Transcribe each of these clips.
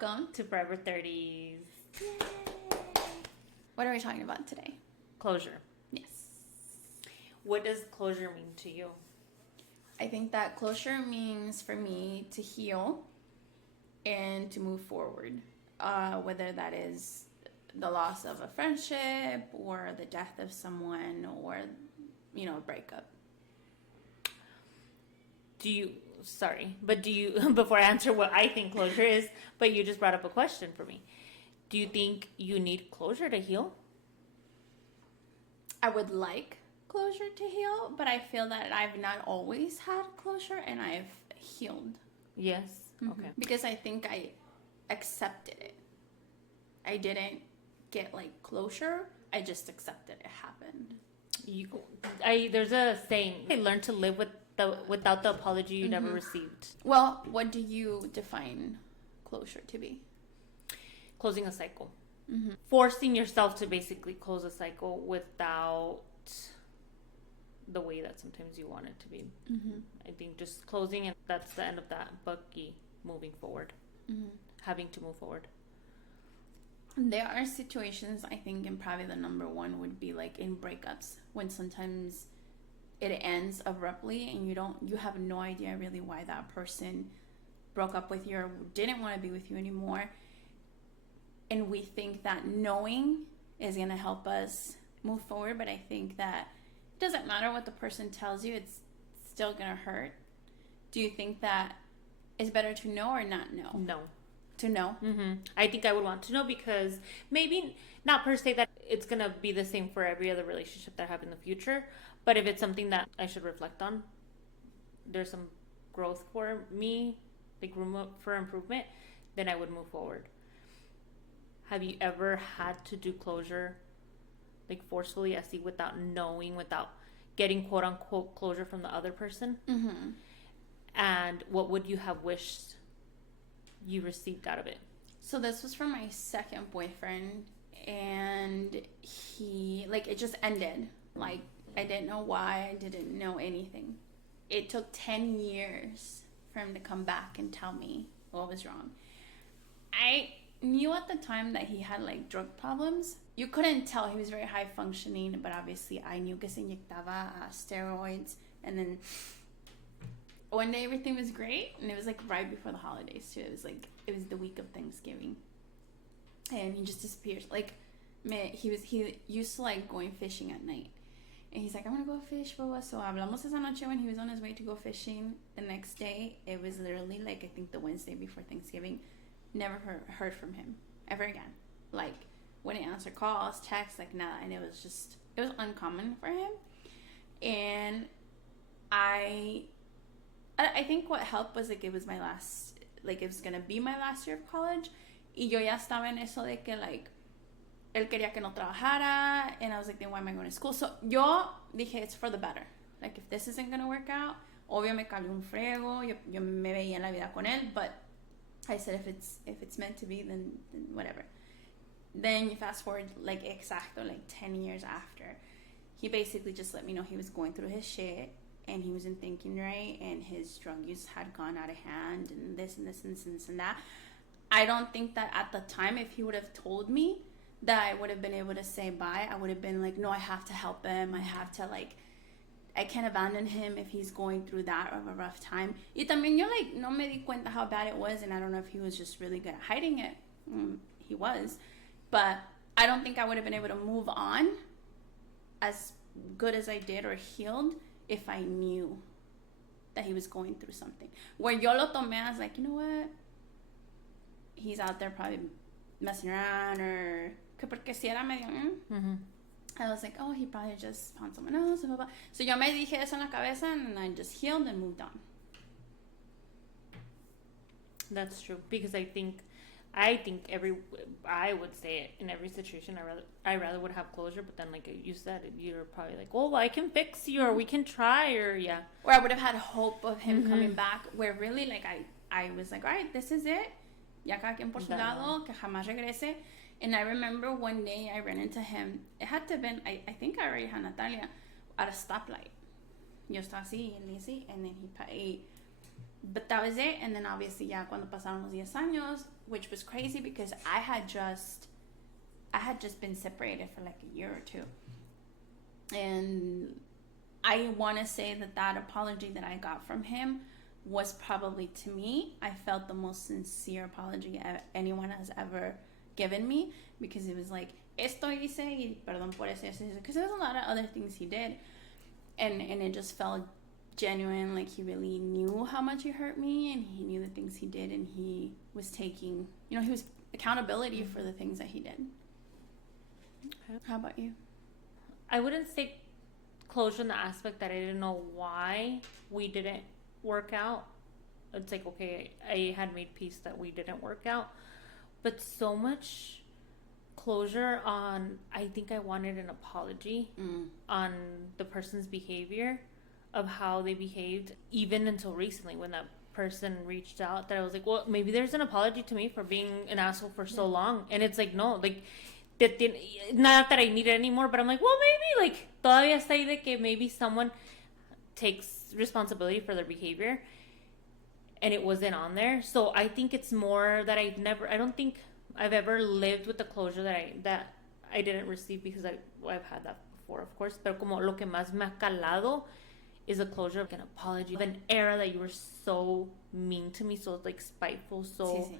Welcome to Forever 30s. Yay! What are we talking about today? Closure. Yes. What does closure mean to you? I think that closure means for me to heal and to move forward. Whether that is the loss of a friendship or the death of someone or, a breakup. Before I answer what I think closure is, but you just brought up a question for me. Do you think you need closure to heal? I would like closure to heal, but I feel that I've not always had closure and I've healed. Yes. Mm-hmm. Okay. Because I think I accepted it. I didn't get closure. I just accepted it happened. There's a saying, I learned to live without the apology you never received. Well, what do you define closure to be? Closing a cycle. Mm-hmm. Forcing yourself to basically close a cycle without the way that sometimes you want it to be. Mm-hmm. I think just closing, and that's the end of that bucky moving forward. Mm-hmm. Having to move forward. There are situations, I think, and probably the number one would be in breakups, when sometimes it ends abruptly and you have no idea really why that person broke up with you or didn't want to be with you anymore. And we think that knowing is going to help us move forward, but I think that it doesn't matter what the person tells you, it's still going to hurt. Do you think that it's better to know or not know? No. To know? Mm-hmm. I think I would want to know, because maybe not per se that it's going to be the same for every other relationship that I have in the future, but if it's something that I should reflect on, there's some growth for me, room for improvement, then I would move forward. Have you ever had to do closure, forcefully, without knowing, without getting quote unquote closure from the other person? Mm-hmm. And what would you have wished you received out of it? So this was from my second boyfriend, and he, it just ended. I didn't know why, I didn't know anything. It took 10 years for him to come back and tell me what was wrong. I knew at the time that he had drug problems. You couldn't tell, he was very high functioning, but obviously I knew que se inyectaba steroids, and then one day everything was great, and it was right before the holidays too. It was the week of Thanksgiving, and he just disappeared. He used to going fishing at night, and he's like, I'm gonna go fish, blah. So hablamos esa noche when he was on his way to go fishing. The next day, it was literally I think the Wednesday before Thanksgiving. Never heard from him ever again. Wouldn't answer calls, texts, nada, and it was uncommon for him. And I think what helped was it was my last, it was gonna be my last year of college, y yo ya estaba en eso de que él quería que no trabajara, and I was then why am I going to school? So yo dije, it's for the better. If this isn't gonna work out, obvio me cayó un frego, yo me veía en la vida con él, but I said if it's meant to be, then whatever. Then you fast forward exacto 10 years after, he basically just let me know he was going through his shit, and he wasn't thinking right, and his drug use had gone out of hand, and this and this and this and that. I don't think that at the time, if he would have told me, that I would have been able to say bye. I would have been no, I have to help him. I have to I can't abandon him if he's going through that of a rough time. Y también yo no me di cuenta how bad it was, and I don't know if he was just really good at hiding it. He was. But I don't think I would have been able to move on as good as I did or healed if I knew that he was going through something. Where yo lo tomé as you know what? He's out there probably messing around, or que porque si era medio... Mm-hmm. I was oh, he probably just found someone else. Blah, blah. So yo me dije eso en la cabeza, and I just healed and moved on. That's true, because I think I would say it in every situation. I rather would have closure, but then you said, you're probably well, I can fix you, or we can try, or yeah. Or I would have had hope of him coming back, where really I was all right, this is it. Ya cada quien por su lado, que jamás regrese. And I remember one day I ran into him. It had to have been, I think I already had Natalia, at a stoplight. Yo estaba así, and then he But that was it. And then obviously, yeah, cuando pasaron los 10 años, which was crazy because I had just been separated for like a year or two. And I want to say that apology that I got from him was probably, to me, I felt the most sincere apology anyone has ever given me, because it was like, esto hice y perdón por eso, because there's a lot of other things he did, and it just felt genuine, like he really knew how much he hurt me, and he knew the things he did, and he was taking, he was accountability for the things that he did. Okay. How about you? I wouldn't say closure in the aspect that I didn't know why we didn't work out. It's like, okay, I had made peace that we didn't work out, but so much closure on, I think I wanted an apology on the person's behavior, of how they behaved, even until recently when that person reached out, that I was like, well, maybe there's an apology to me for being an asshole for so long. And it's like, no, like, not that I need it anymore, but I'm like, well, maybe, like, todavía está ahí de que maybe someone takes responsibility for their behavior and it wasn't on there. So I think it's more that I don't think I've ever lived with the closure that I didn't receive, because I've had that before, of course, pero como lo que más me ha calado is a closure of an apology of an era that you were so mean to me, so like spiteful, so sí.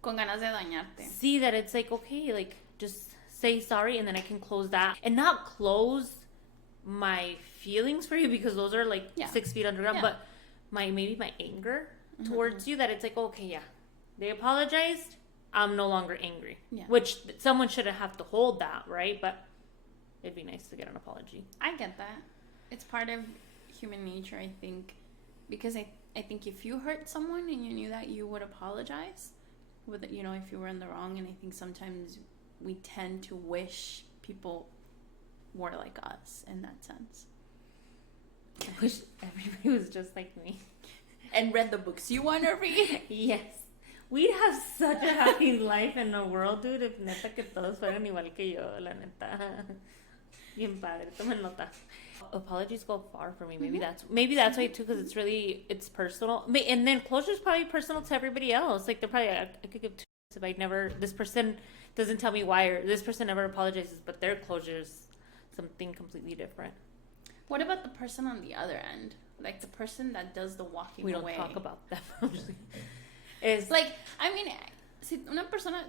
Con ganas de dañarte. See that it's like, okay, like just say sorry, and then I can close that, and not close my feelings for you, because those are like 6 feet underground, but maybe my anger towards you, that it's like, okay, yeah, they apologized, I'm no longer angry, which someone shouldn't have to hold that, right? But it'd be nice to get an apology. I get that. It's part of human nature, I think, because I think if you hurt someone and you knew that, you would apologize with, if you were in the wrong. And I think sometimes we tend to wish people were like us in that sense. I wish everybody was just like me and read the books you want to read. Yes, we'd have such a happy life in the world, dude, if neta que todos fueran igual que yo, la neta. Bien padre, tomen nota. Apologies go far for me. Maybe that's why too, because it's personal. And then closure is probably personal to everybody else. Like, they're probably, I could give two if this person doesn't tell me why, or this person never apologizes, but their closure is something completely different. What about the person on the other end? Like the person that does the walking away. We don't talk about that. It's like, I mean, see,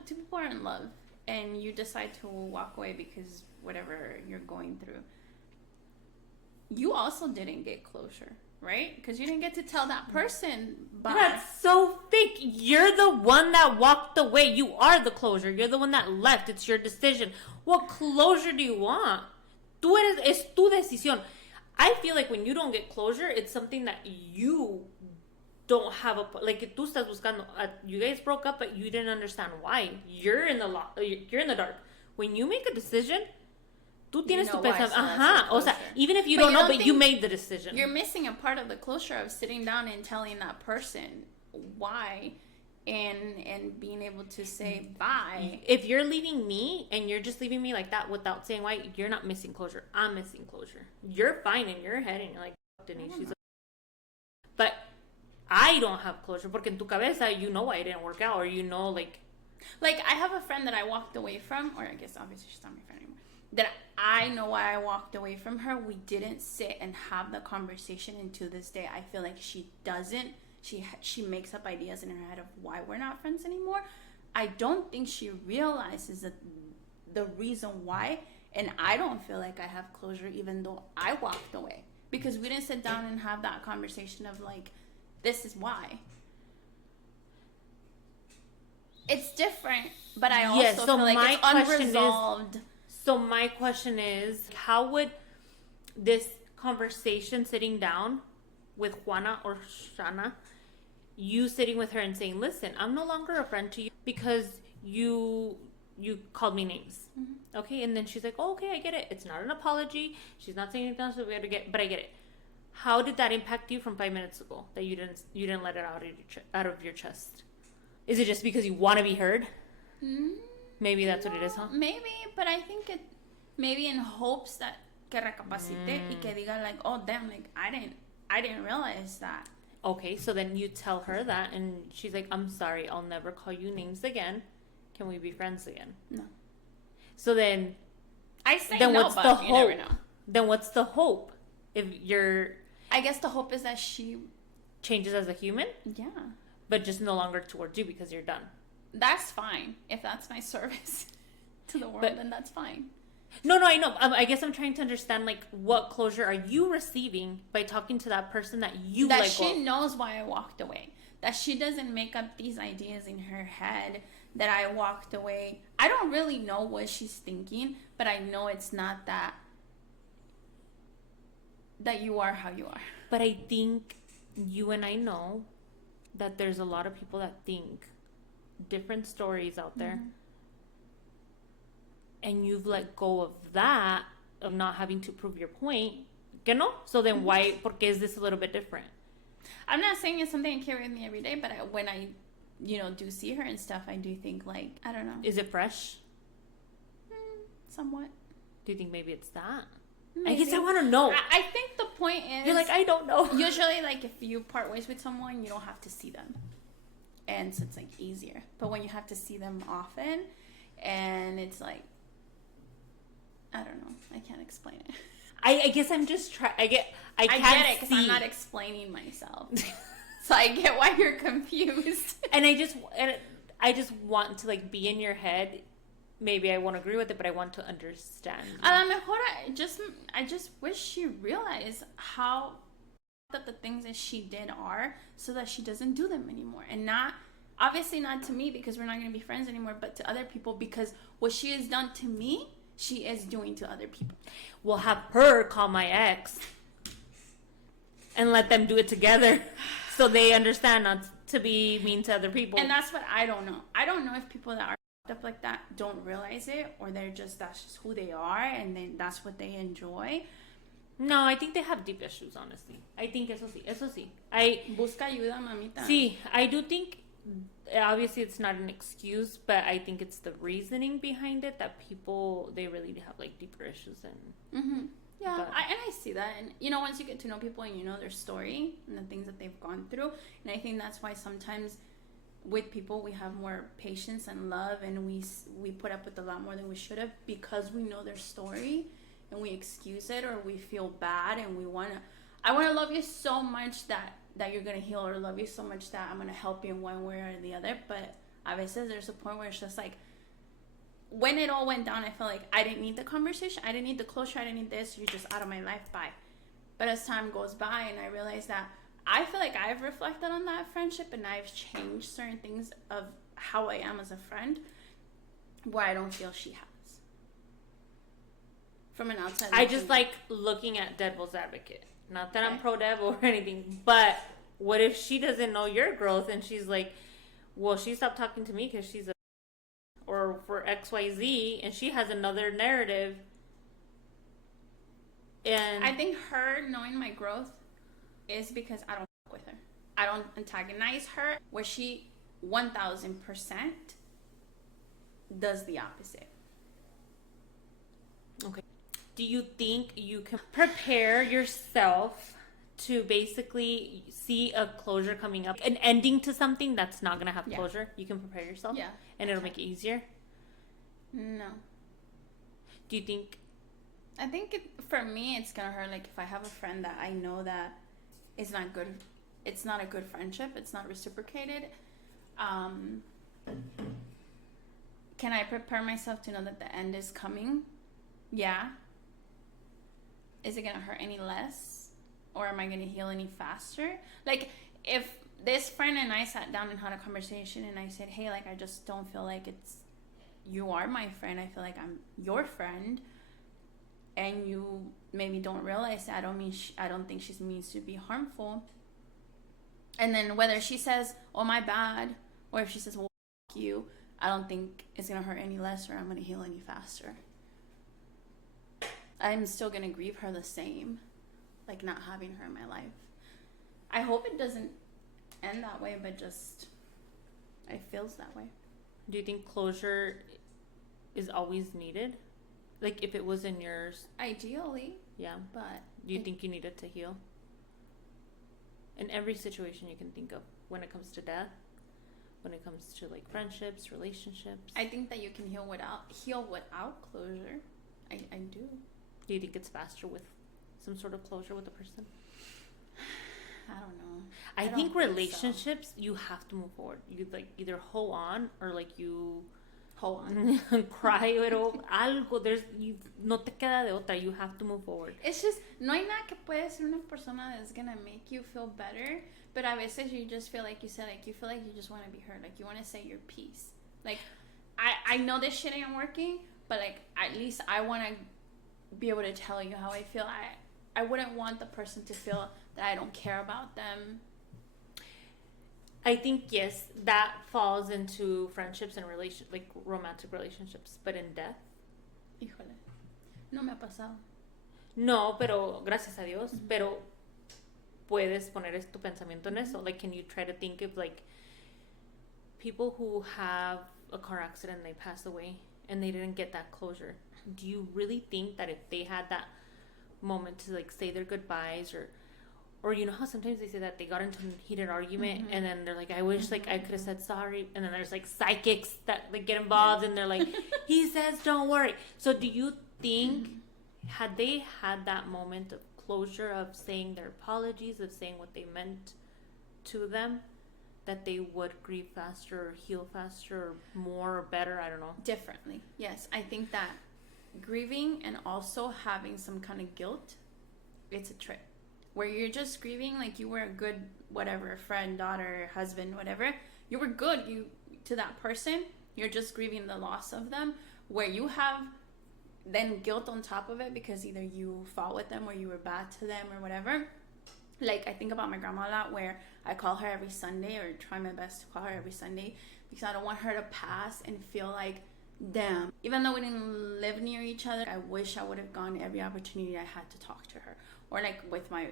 two people are in love, and you decide to walk away because whatever you're going through. You also didn't get closure, right? Because you didn't get to tell that person. Bye. That's so fake. You're the one that walked away. You are the closure. You're the one that left. It's your decision. What closure do you want? Es tu decisión. I feel like when you don't get closure, it's something that you don't have like, tú estás buscando. You guys broke up, but you didn't understand why. You're in the dark. When you make a decision, tú tienes tu pensamiento. O sea, even if you don't know, but you made the decision. You're missing a part of the closure of sitting down and telling that person why, and being able to say bye. If you're leaving me and you're just leaving me like that without saying why, you're not missing closure. I'm missing closure. You're fine in your head and you're like, Denise, but I don't have closure, porque en tu cabeza, you know why it didn't work out, or like I have a friend that I walked away from, or I guess obviously she's not my friend anymore, that I know why I walked away from her. We didn't sit and have the conversation, and to this day I feel like she doesn't. She makes up ideas in her head of why we're not friends anymore. I don't think she realizes that the reason why, and I don't feel like I have closure even though I walked away, because we didn't sit down and have that conversation of like, this is why. It's different, but I also feel like it's unresolved. So my question is, how would this conversation, sitting down with Juana or Shana, you sitting with her and saying, listen, I'm no longer a friend to you because you called me names. Mm-hmm. Okay, and then she's like, oh, okay, I get it. It's not an apology. She's not saying anything else, but I get it. How did that impact you from 5 minutes ago, that you didn't let it out of your chest? Is it just because you want to be heard? Maybe that's what it is, huh? Maybe, but I think it maybe in hopes that que recapacite y que diga like, oh damn, like I didn't realize that. Okay, so then you tell her that, and she's like, I'm sorry, I'll never call you names again. Can we be friends again? No. So then, I say then no, what's but the you hope? never know. Then what's the hope? If you're I guess the hope is that she, changes as a human, yeah, but just no longer towards you because you're done. that's fine. If that's my service to the world, But- then that's fine. No, I know. I guess I'm trying to understand, like, what closure are you receiving by talking to that person that you That let she go? knows why I walked away. That she doesn't make up these ideas in her head that I walked away. I don't really know what she's thinking, but I know it's not that you are how you are. But I think you and I know that there's a lot of people that think different stories out there. Mm-hmm. And you've let go of that, of not having to prove your point. Que no? So then Mm-hmm. why, porque is this a little bit different? I'm not saying it's something I carry with me every day, but when I, do see her and stuff, I do think, like, I don't know. Is it fresh? Somewhat. Do you think maybe it's that? Maybe. I guess I want to know. I think the point is... You're like, I don't know. Usually, like, if you part ways with someone, you don't have to see them. And so it's, like, easier. But when you have to see them often, and it's, like, I don't know. I can't explain it. I guess I'm just trying. I get it because I'm not explaining myself. So I get why you're confused. And I just want to, like, be in your head. Maybe I won't agree with it, but I want to understand. A lo mejor I just wish she realized how that the things that she did are, so that she doesn't do them anymore. And obviously not to me, because we're not going to be friends anymore, but to other people, because what she has done to me, she is doing to other people. We'll have her call my ex and let them do it together so they understand not to be mean to other people. And that's what I don't know. I don't know if people that are up like that don't realize it, or that's just who they are, and then that's what they enjoy. No, I think they have deep issues, honestly. I think eso sí. Busca ayuda, mamita. Sí, I do think, obviously it's not an excuse, but I think it's the reasoning behind it that people, they really have, like, deeper issues. And Mm-hmm. Yeah, but- I see that. And, once you get to know people and you know their story and the things that they've gone through, and I think that's why sometimes with people we have more patience and love, and we put up with a lot more than we should have, because we know their story, and we excuse it, or we feel bad, and I want to love you so much that you're going to heal, or love you so much that I'm going to help you in one way or the other. But a veces there's a point where it's just like, when it all went down, I felt like I didn't need the conversation, I didn't need the closure, I didn't need this, you're just out of my life, bye. But as time goes by, and I realize that I feel like I've reflected on that friendship, and I've changed certain things of how I am as a friend, where I don't feel she has. From an outside, I just like looking at devil's advocate. Not that I'm Okay. pro-devil or anything, but what if she doesn't know your growth and she's like, well, she stopped talking to me because she's a, or for XYZ, and she has another narrative. And I think her knowing my growth is because I don't fuck with her. I don't antagonize her, where she 1000% does the opposite. okay. Do you think you can prepare yourself to basically see a closure coming up, an ending to something that's not going to have Yeah. closure? You can prepare yourself? Yeah. And it'll make it easier? No. Do you think... I think for me, it's gonna hurt. Like, if I have a friend that I know that is not good, it's not a good friendship, it's not reciprocated. Can I prepare myself to know that the end is coming? Yeah. Is it gonna hurt any less, or am I gonna heal any faster? Like, if this friend and I sat down and had a conversation, and I said, hey, like, I just don't feel like you are my friend, I feel like I'm your friend, and you maybe don't realize that, I don't think she means to be harmful. And then whether she says, oh, my bad, or if she says, well, fuck you, I don't think it's gonna hurt any less, or I'm gonna heal any faster. I'm still gonna grieve her the same, like not having her in my life. I hope it doesn't end that way, but just it feels that way. Do you think closure is always needed? Like, if it was in yours, Ideally, yeah. but Do you think you needed to heal? in every situation you can think of, when it comes to death, when it comes to like friendships, relationships. I think that you can heal without closure. I do. Do you think it's faster with some sort of closure with a person? I don't know. I don't think think relationships, so. you have to move forward. You like either hold on or like you Hold on. cry or algo. No te queda de otra. You have to move forward. It's just, no hay nada que puede ser una persona that's gonna make you feel better, but a veces you just feel like you said, like, you feel like you just want to be heard, like, you want to say your piece. Like, I know this shit ain't working, but, like, at least I want to be able to tell you how I feel. I wouldn't want the person to feel that I don't care about them. I think, yes, that falls into friendships and like romantic relationships, but in death. Híjole. No me ha pasado. No, pero gracias a Dios, pero puedes poner tu pensamiento en eso. Like, can you try to think of like people who have a car accident and they pass away and they didn't get that closure? Do you really think that if they had that moment to like say their goodbyes, or you know how sometimes they say that they got into a heated argument and then they're like, I wish like I could have said sorry, and then there's like psychics that like get involved and they're like, he says don't worry. So do you think had they had that moment of closure, of saying their apologies, of saying what they meant to them, that they would grieve faster or heal faster or more or better? I don't know. Differently. Yes, I think that grieving and also having some kind of guilt, it's a trip. Where you're just grieving like you were a good whatever friend, daughter, husband, whatever, you were good to that person, you're just grieving the loss of them, where you have then guilt on top of it because either you fought with them or you were bad to them or whatever. Like, I think about my grandma a lot, where I call her every Sunday, or try my best to call her every Sunday, because I don't want her to pass and feel like, damn, even though we didn't live near each other, I wish I would have gone every opportunity I had to talk to her. Or like with my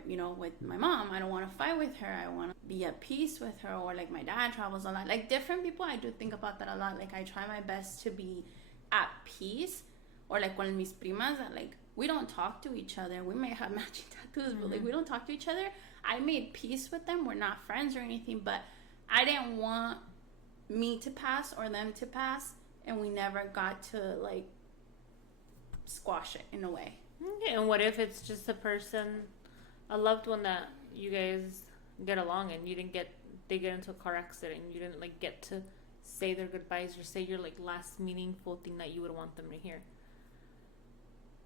mom, I don't want to fight with her. I want to be at peace with her. Or like my dad travels a lot. Like different people, I do think about that a lot. Like I try my best to be at peace. Or like con mis primas, that like we don't talk to each other. We may have matching tattoos, but like we don't talk to each other. I made peace with them. We're not friends or anything, but I didn't want me to pass or them to pass, and we never got to like squash it in a way. Okay, and what if it's just a loved one that you guys get along and they get into a car accident and you didn't like get to say their goodbyes or say your like last meaningful thing that you would want them to hear?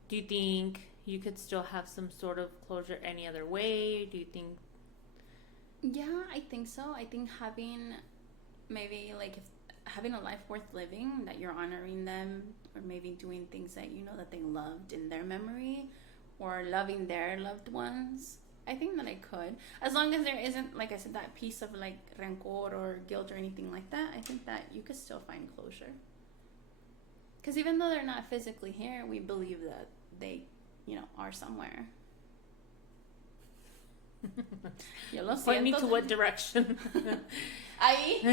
Do you think you could still have some sort of closure any other way? Do you think? Yeah, I think so. I think having maybe like having a life worth living, that you're honoring them, or maybe doing things that you know that they loved in their memory, or loving their loved ones. I think that I could, as long as there isn't, like I said, that piece of like rancor or guilt or anything like that. I think that you could still find closure, because even though they're not physically here, we believe that they, are somewhere. Yo lo Point me siento. to what direction? Ahí.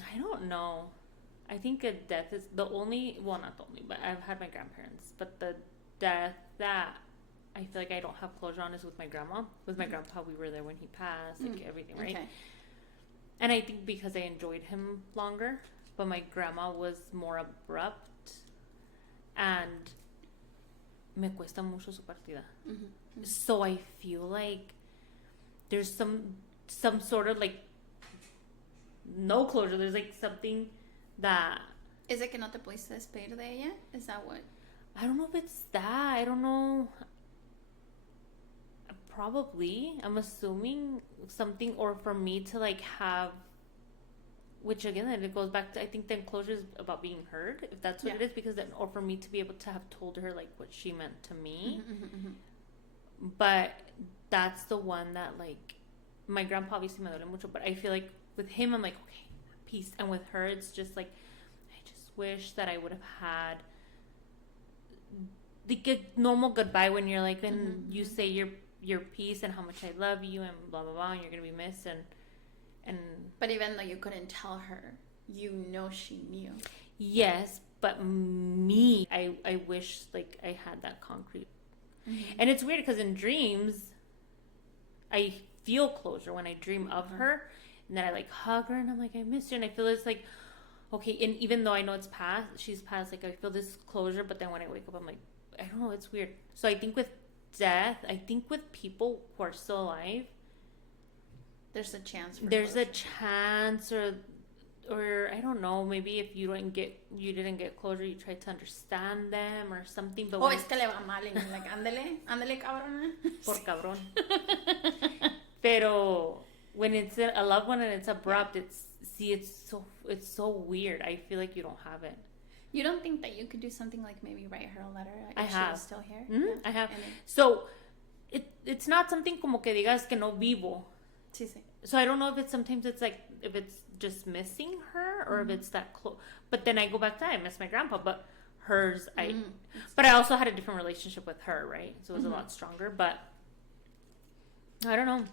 I don't know. I think a death is the only, well, not the only, but I've had my grandparents, but the death that I feel like I don't have closure on is with my grandma. With my grandpa, we were there when he passed, like everything, right? Okay. And I think because I enjoyed him longer, but my grandma was more abrupt, and me cuesta mucho su partida. So I feel like there's some sort of like no closure. There's like something that... Is it que no te pudiste despedir de ella? Is that what? I don't know if it's that. I don't know. Probably. I'm assuming something, or for me to like have, which again, then it goes back to, I think then closure is about being heard, if that's what it is, because then, or for me to be able to have told her like what she meant to me. But that's the one that like, my grandpa obviously me duele mucho, but I feel like with him, I'm like, okay, peace. And with her, it's just like, I just wish that I would have had the good normal goodbye when you're like, and you say your piece and how much I love you and blah blah blah, and you're gonna be missed, and but even though you couldn't tell her, she knew. Yes, but me, I wish like I had that concrete. And it's weird because in dreams, I feel closure when I dream of her, and then I like hug her, and I'm like, I miss you, and I feel it's like, okay, and even though I know it's past, she's passed, like I feel this closure, but then when I wake up, I'm like, I don't know, it's weird. So I think with death, I think with people who are still alive, there's a chance. There's a chance, or I don't know, maybe if you didn't get closure, you try to understand them or something. But es que le va mal, and you're like, ándale, cabrón. Por cabrón. Pero when it's a loved one and it's abrupt, it's so weird. I feel like you don't have it. You don't think that you could do something like maybe write her a letter if I she have. was still here? Mm-hmm. Yeah. I have. And So it's not something como que digas que no vivo. Sí, sí. So I don't know if it's like if it's just missing her or if it's that close. But then I go back to I miss my grandpa, but hers but I also had a different relationship with her, right? So it was a lot stronger. But I don't know.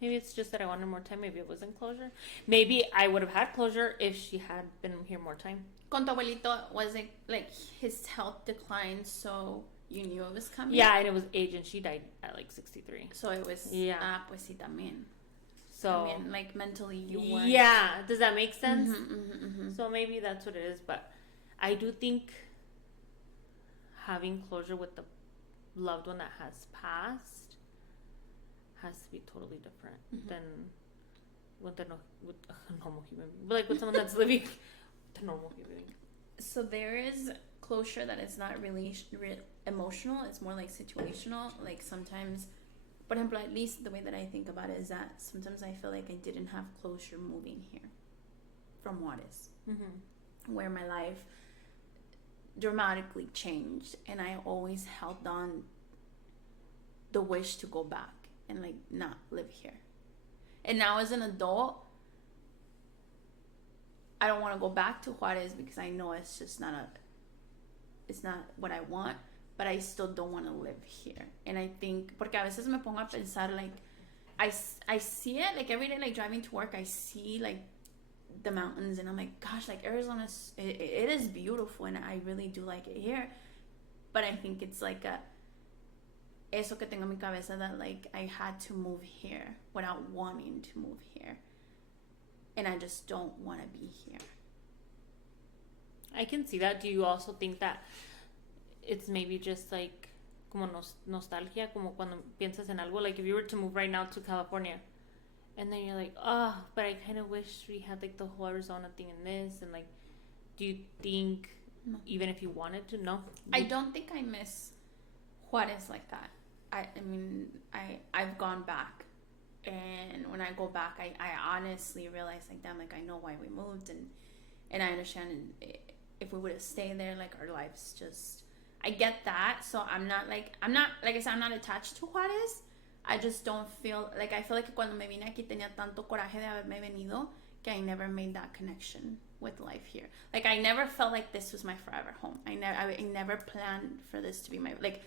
Maybe it's just that I wanted more time. Maybe it wasn't closure. Maybe I would have had closure if she had been here more time. Con tu abuelito, was it like his health declined, so you knew it was coming? Yeah, and it was age, and she died at like 63. So it was, pues sí, también. So, I mean, like mentally you weren't. Yeah, does that make sense? Mm-hmm. So maybe that's what it is, but I do think having closure with the loved one that has passed has to be totally different than with a normal human being. But like with someone that's living, the normal human being. So there is closure that is not really emotional. It's more like situational. Like sometimes, por ejemplo, at least the way that I think about it is that sometimes I feel like I didn't have closure moving here from Juarez, where my life dramatically changed, and I always held on the wish to go back and like not live here. And now as an adult, I don't want to go back to Juarez because I know it's just it's not what I want, but I still don't want to live here. And I think, porque a veces me pongo a pensar, like, I see it, like, every day, like, driving to work, I see, like, the mountains, and I'm like, gosh, like, Arizona, it is beautiful, and I really do like it here. But I think it's like eso que tengo en mi cabeza that, like, I had to move here without wanting to move here. And I just don't want to be here. I can see that. Do you also think that it's maybe just like como nostalgia, como cuando piensas en algo, like if you were to move right now to California and then you're like, oh, but I kind of wish we had like the whole Arizona thing in this, and like, do you think even if you wanted to? No, I don't think I miss Juarez like that. I mean, I've gone back, and when I go back, I honestly realize, like, damn, like, I know why we moved, and I understand if we would have stayed there, like, our lives just, I get that. So I'm not, like I said, I'm not attached to Juarez. I just don't feel, like, I feel like cuando me vine aquí tenía tanto coraje de haberme venido que I never made that connection with life here. Like, I never felt like this was my forever home. I never planned for this to be my, like,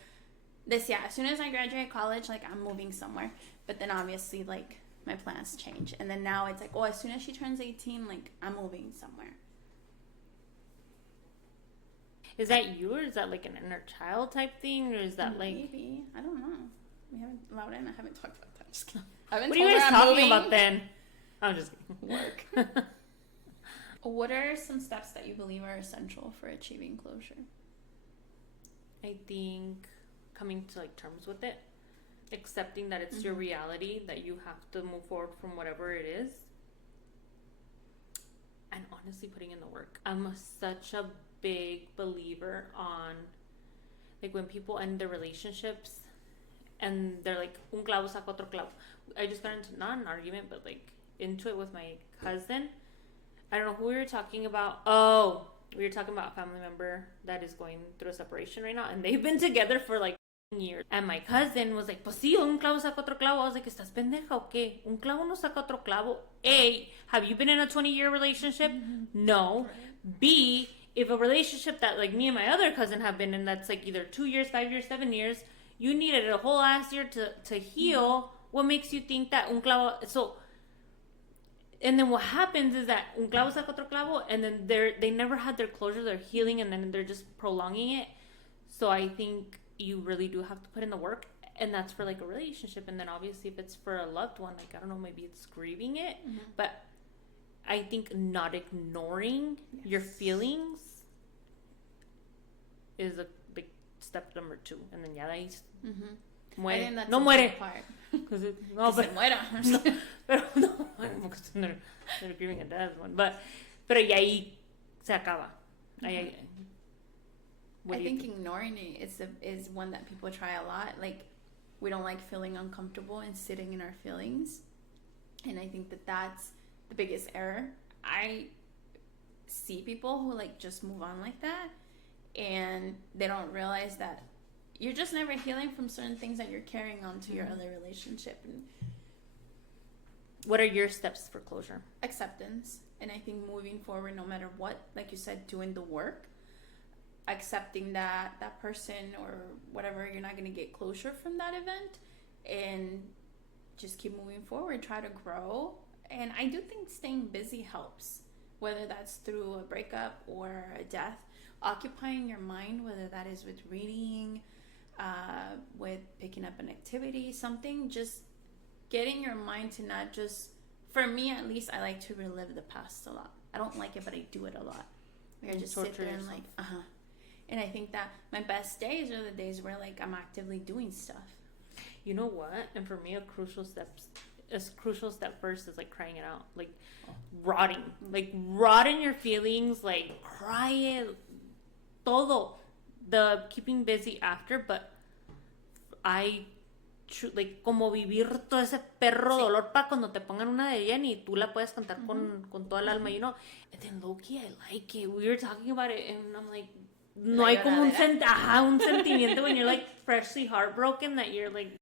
this, yeah, as soon as I graduate college, like, I'm moving somewhere. But then obviously, like, my plans change. And then now it's like, oh, as soon as she turns 18, like, I'm moving somewhere. Is that you, or is that like an inner child type thing, or is that like... Maybe. I don't know. Laura and I haven't talked about that. Just kidding. What are you guys talking about then? I'm just kidding. Work. What are some steps that you believe are essential for achieving closure? I think coming to like terms with it, accepting that it's your reality, that you have to move forward from whatever it is, and honestly putting in the work. I'm such a big believer on, like, when people end their relationships and they're like, un clavo saca otro clavo. I just got into, not an argument, but like into it with my cousin. I don't know who we were talking about. Oh, we were talking about a family member that is going through a separation right now, and they've been together for like years. And my cousin was like, pues sí, un clavo saca otro clavo. I was like, ¿estás pendeja o qué? Un clavo no saca otro clavo. A, have you been in a 20-year relationship? No. B, if a relationship that like me and my other cousin have been in, that's like either 2 years, 5 years, 7 years, you needed a whole ass year to heal. What makes you think that un clavo? So, and then what happens is that un clavo saca otro clavo, and then they never had their closure, they're healing, and then they're just prolonging it. So I think you really do have to put in the work, and that's for like a relationship. And then obviously, if it's for a loved one, like I don't know, maybe it's grieving it, but I think not ignoring your feelings is a big step number 2. And then ya de ahí I think that's no a muere. big part. No, Se muera. pero no, because they're grieving a dead one. Pero ya ahí se acaba. I think ignoring it is one that people try a lot. Like, we don't like feeling uncomfortable and sitting in our feelings. And I think that's the biggest error. I see people who like just move on like that, and they don't realize that you're just never healing from certain things that you're carrying on to your other relationship. And what are your steps for closure? Acceptance. And I think moving forward, no matter what, like you said, doing the work, accepting that that person or whatever, you're not going to get closure from that event, and just keep moving forward, try to grow. And I do think staying busy helps, whether that's through a breakup or a death. Occupying your mind, whether that is with reading, with picking up an activity, something, just getting your mind to not just, for me at least, I like to relive the past a lot. I don't like it, but I do it a lot. Like I just sit there and like, And I think that my best days are the days where like I'm actively doing stuff. You know what? And for me, a crucial step first is like crying it out, like rotting your feelings, like cry it, todo. The keeping busy after, but like como vivir todo ese perro dolor para cuando te pongan una de ella y tú la puedes cantar con toda el alma, you know. And then low-key, I like it. We were talking about it, and I'm like, no hay como un sentimiento when you're like freshly heartbroken that you're like,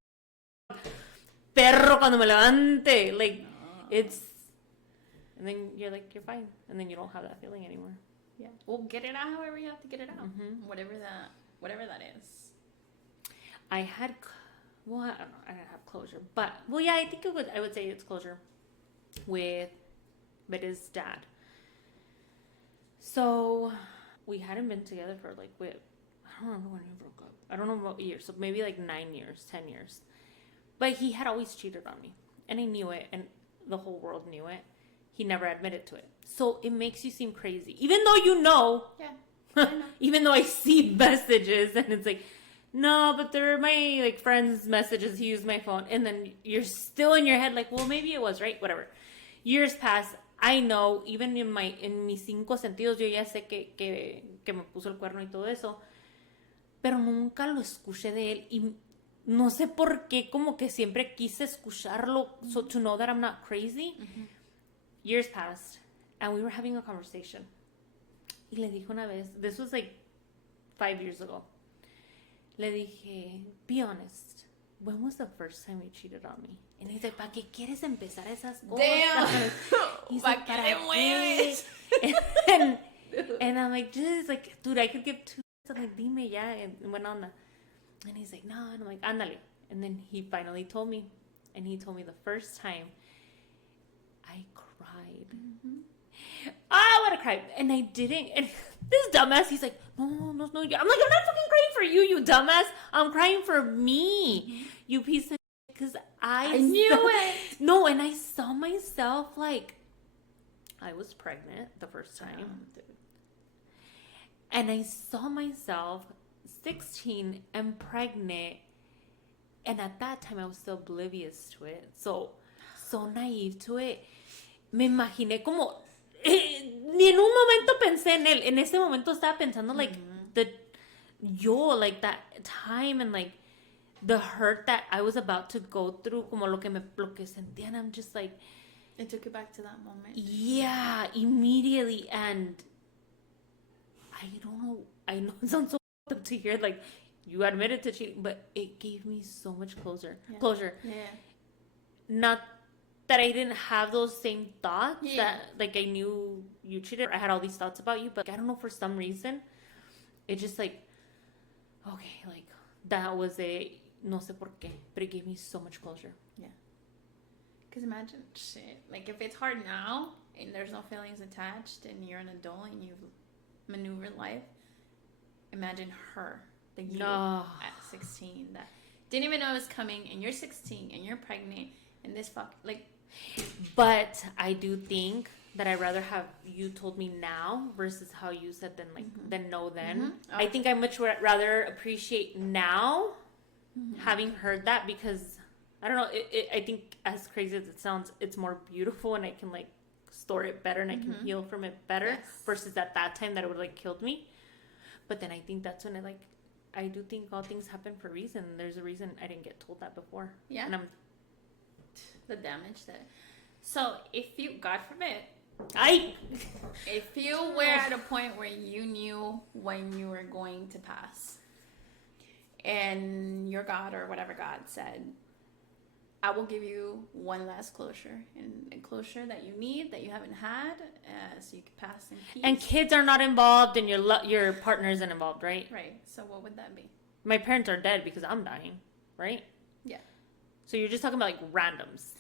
perro cuando me levante, like it's, and then you're like, you're fine, and then you don't have that feeling anymore. Yeah, well, get it out however you have to get it out, whatever that is. I don't know, I didn't have closure, but well, yeah, I would say it's closure with his dad. So we hadn't been together for like, I don't remember when we broke up. I don't know what year, so maybe like 9 years, 10 years. But he had always cheated on me, and I knew it, and the whole world knew it. He never admitted to it. So it makes you seem crazy, even though you know. Yeah, I know. Even though I see messages, and it's like, no, but they're my like friends' messages. He used my phone, and then you're still in your head like, well, maybe it was, right? Whatever. Years pass. I know, even in mis 5 sentidos, yo ya sé que me puso el cuerno y todo eso, pero nunca lo escuché de él, y no sé por qué, como que siempre quise escucharlo, so to know that I'm not crazy. Years passed, and we were having a conversation, y le dije una vez, this was like 5 years ago, le dije, be honest, when was the first time you cheated on me? And he's like, ¿para qué quieres empezar esas cosas? Damn. He's like, ¿para qué? And I'm like, just like, dude, I could give 2. I'm like, dime ya. And went on. And he's like, no. And I'm like, ándale. And then he finally told me. And he told me the first time I cried. I would have cried. And I didn't. And this dumbass, he's like, no. I'm like, I'm not fucking crying for you, you dumbass. I'm crying for me, you piece of. Because I knew it. No, and I saw myself like I was pregnant the first time. And I saw myself 16 and pregnant. And at that time I was still oblivious to it. So naive to it. Me imaginé como ni en un momento pensé en él. En ese momento estaba pensando like like that time and like the hurt that I was about to go through, como lo que sentía, and I'm just like, it took you back to that moment. Yeah, immediately. And I don't know, I know it sounds so up to hear like you admitted to cheating, but it gave me so much closure. Yeah. Not that I didn't have those same thoughts that like I knew you cheated, I had all these thoughts about you, but I don't know, for some reason it just like, okay, like that was it. No sé por qué, but it gave me so much closure. Yeah. Because imagine, shit, like if it's hard now and there's no feelings attached and you're an adult and you've maneuvered life, imagine her, Like you No. at 16 that didn't even know it was coming, and you're 16 and you're pregnant, and this fuck like. But I do think that I'd rather have you told me now versus how you said then no then. Mm-hmm. I think I much rather appreciate now having heard that, because I don't know. I think, as crazy as it sounds, it's more beautiful, and I can like store it better, and I can heal from it better versus at that time that it would like killed me. But then I think that's when I do think all things happen for a reason. There's a reason I didn't get told that before. Yeah. And I'm the damage that. So if you, God forbid, if you were at a point where you knew when you were going to pass, and your God or whatever God said, I will give you one last closure, and a closure that you need, that you haven't had, so you can pass in peace. And kids are not involved, and your partner isn't involved, right? Right. So what would that be? My parents are dead because I'm dying, right? Yeah. So you're just talking about like randoms.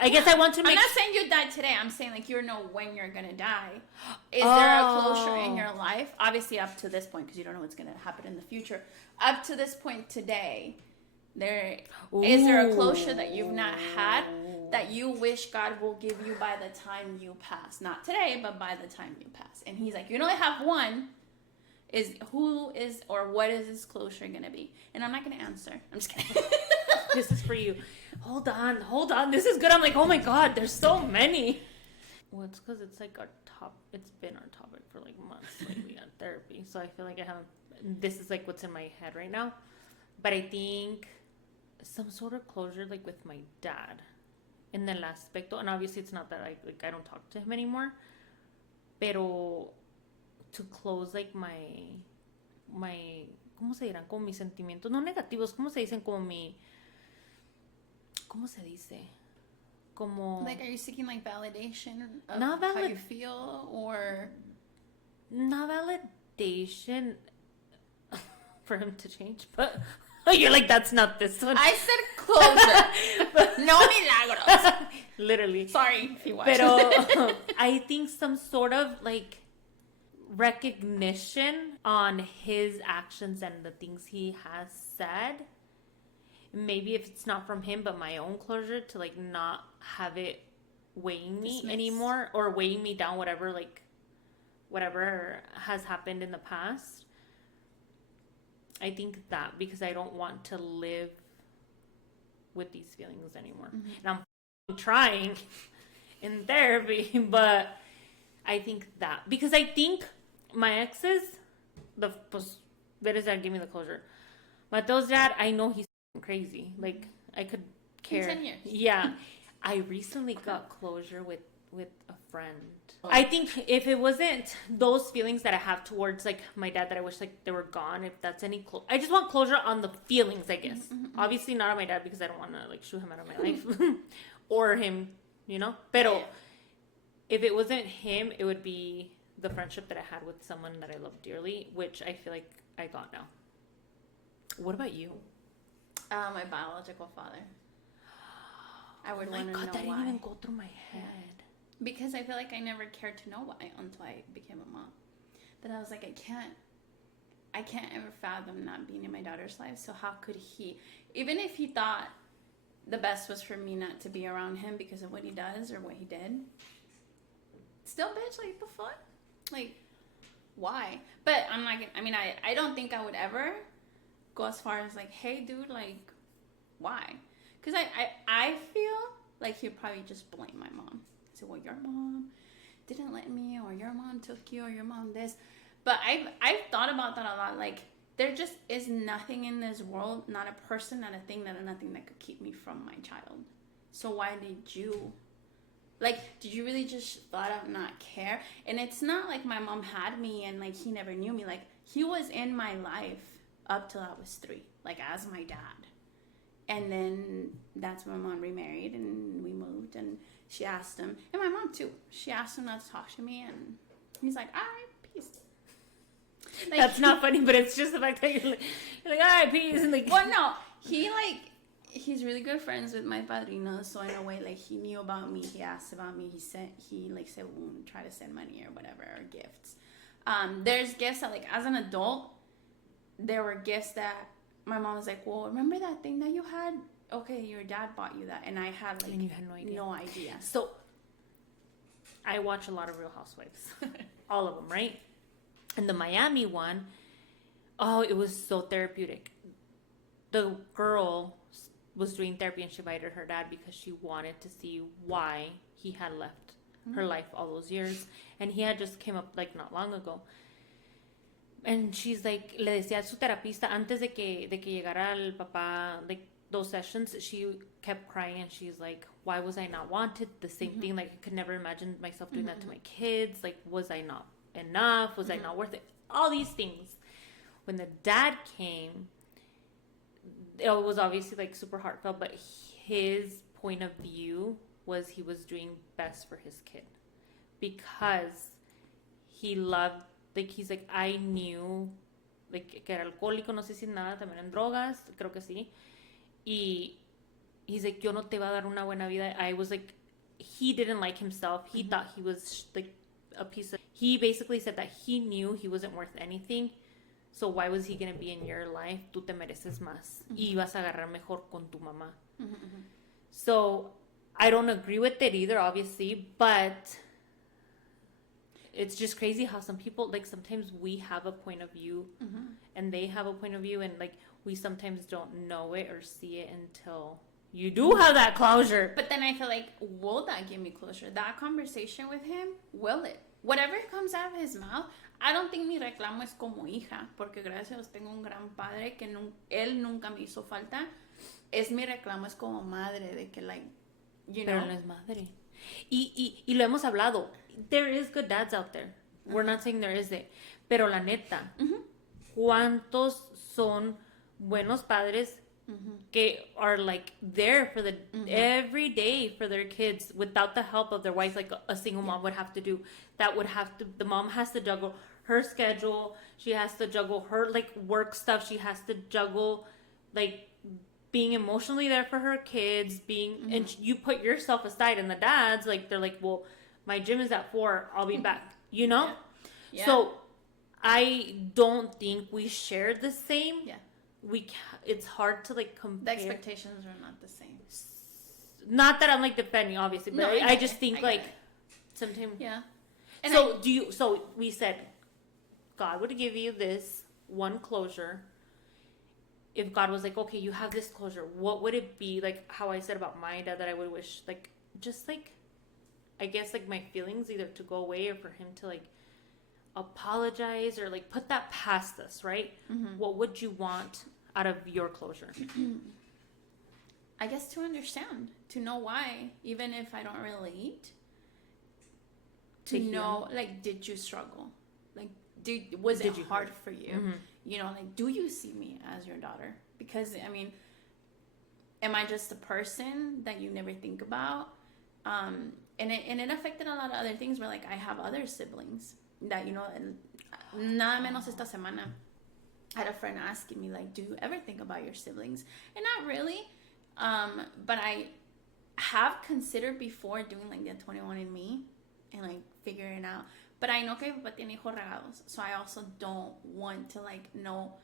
I guess I want to make... I'm not saying you died today. I'm saying like you know when you're going to die. Is there a closure in your life? Obviously up to this point, because you don't know what's going to happen in the future. Up to this point today, is there a closure that you've not had that you wish God will give you by the time you pass? Not today, but by the time you pass. And he's like, you only have one. What is this closure going to be? And I'm not going to answer. I'm just kidding. This is for you. Hold on. This is good. I'm like, oh my God, there's so many. Well, it's because it's like it's been our topic for like months lately on therapy. So I feel like this is like what's in my head right now. But I think some sort of closure like with my dad in el aspecto, and obviously it's not that I don't talk to him anymore, pero to close like my ¿cómo se dirán? Como mis sentimientos, no negativos, ¿cómo se dicen? ¿Cómo se dice? Como... Like, are you seeking like validation of Not how you feel, or... Not validation for him to change, but you're like, that's not this one. I said closure. No milagros. Literally. Sorry if you watch. Pero I think some sort of like recognition on his actions and the things he has said. Maybe if it's not from him, but my own closure, to like not have it weighing me anymore, or weighing me down, whatever has happened in the past. I think that, because I don't want to live with these feelings anymore. Mm-hmm. And I'm trying in therapy, but I think that, because I think my exes, that gave me the closure. Mateo's dad, I know he's crazy. Like, I could care. 10 years. Yeah. I recently got closure with a friend. I think if it wasn't those feelings that I have towards like my dad that I wish like they were gone, if that's any I just want closure on the feelings, I guess. Mm-hmm. Obviously not on my dad, because I don't want to like shoo him out of my life or him, you know. Pero if it wasn't him, it would be the friendship that I had with someone that I love dearly, which I feel like I got now. What about you? My biological father. I would want to know why. That didn't even go through my head. Because I feel like I never cared to know why until I became a mom. That I was like, I can't ever fathom not being in my daughter's life. So how could he, even if he thought the best was for me not to be around him because of what he does or what he did, still, bitch, like, the fuck? Like, why? But I'm not gonna, I don't think I would ever go as far as like, hey, dude, like, why? Because I feel like he'd probably just blame my mom. Say, well, your mom didn't let me, or your mom took you, or your mom this. But I've thought about that a lot. Like, there just is nothing in this world, not a person, not a thing, nothing that could keep me from my child. So why did you? Like, did you really just flat out not care? And it's not like my mom had me and like he never knew me. Like, he was in my life up till I was 3, like as my dad. And then that's when my mom remarried and we moved, and she asked him, and my mom too, she asked him not to talk to me, and he's like, all right, peace. Like, that's not funny, but it's just the fact that you're like all right, peace. And like, well, no, he's really good friends with my padrino, so in a way, like, he knew about me, he asked about me, he said, try to send money or whatever, or gifts. There's gifts that, like, as an adult, there were gifts that my mom was like, well, remember that thing that you had? Okay, your dad bought you that. And I had like and you had no idea. No idea. So I watch a lot of Real Housewives. All of them, right? And the Miami one, oh, it was so therapeutic. The girl was doing therapy and she invited her dad because she wanted to see why he had left her life all those years. And he had just came up like not long ago. And she's like, le decía a su terapista antes de que llegara el papá, like those sessions, she kept crying and she's like, why was I not wanted? The same thing, like I could never imagine myself doing that to my kids. Like, was I not enough? Was I not worth it? All these things. When the dad came, it was obviously like super heartfelt, but his point of view was he was doing best for his kid because he loved, like he's like, I knew like que era alcohólico, no sé si nada, también en drogas, creo que sí, y he's like, yo no te va a dar una buena vida. I was like, he didn't like himself. He thought he was like a piece of, he basically said that he knew he wasn't worth anything. So why was he going to be in your life? Tú te mereces más. Y vas a agarrar mejor con tu mamá. So I don't agree with it either, obviously. But it's just crazy how some people, like sometimes we have a point of view and they have a point of view. And like we sometimes don't know it or see it until you do have that closure. But then I feel like, will that give me closure? That conversation with him, will it? Whatever comes out of his mouth, I don't think mi reclamo es como hija, porque gracias a Dios tengo un gran padre que él nunca me hizo falta. Es mi reclamo, es como madre, de que like, you know. Pero no es madre. Y lo hemos hablado. There is good dads out there. We're not saying there isn't. Pero la neta, ¿cuántos son buenos padres que are like there for the every day for their kids without the help of their wife, like a single mom would have to do? That would have to, the mom has to juggle her schedule, she has to juggle her like work stuff, she has to juggle like being emotionally there for her kids, being and you put yourself aside, and the dads like they're like, well, my gym is at 4, I'll be back, you know. Yeah. So I don't think we share the same. It's hard to like compare. The expectations are not the same. Not that I'm like defending, obviously, but No, I just think like sometimes. Yeah. And So we said God would give you this one closure. If God was like, okay, you have this closure, what would it be? Like how I said about my dad, that I would wish, like, just like, I guess like my feelings either to go away or for him to like apologize or like put that past us, right? What would you want out of your closure? I guess to understand, to know why, even if I don't relate, to know, like, did you struggle? Like, was it hard for you? You know, like, do you see me as your daughter? Because, I mean, am I just a person that you never think about? And it affected a lot of other things where, like, I have other siblings that, you know, nada menos esta semana, I had a friend asking me, like, do you ever think about your siblings? And not really. But I have considered before doing, like, the 21andMe and, like, figuring out. But I know que mi papá tiene hijos regados. So I also don't want to, like, know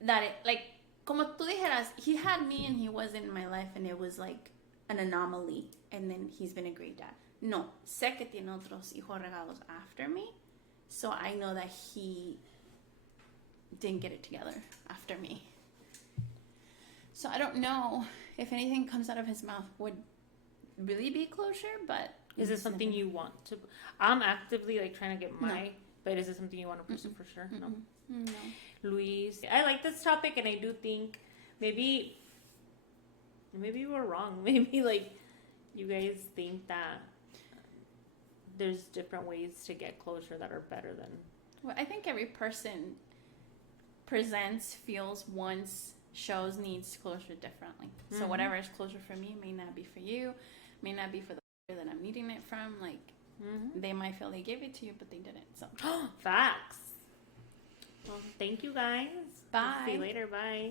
that it, like, como tú dijeras, he had me and he was in my life and it was, like, an anomaly. And then he's been a great dad. No, sé que tiene otros hijos regados after me. So I know that he didn't get it together after me. So I don't know if anything comes out of his mouth would really be closure, but... Is it something you want to... I'm actively like trying to get my... But is it something you want to pursue for sure? No. Luis, I like this topic and I do think maybe we're wrong. Maybe like you guys think that there's different ways to get closure that are better than... Well, I think every person presents, feels, wants, shows, needs closure differently. So whatever is closure for me may not be for you, may not be for the person that I'm needing it from. Like, they might feel they gave it to you, but they didn't. So Facts. Well, thank you guys. Bye. See you later. Bye.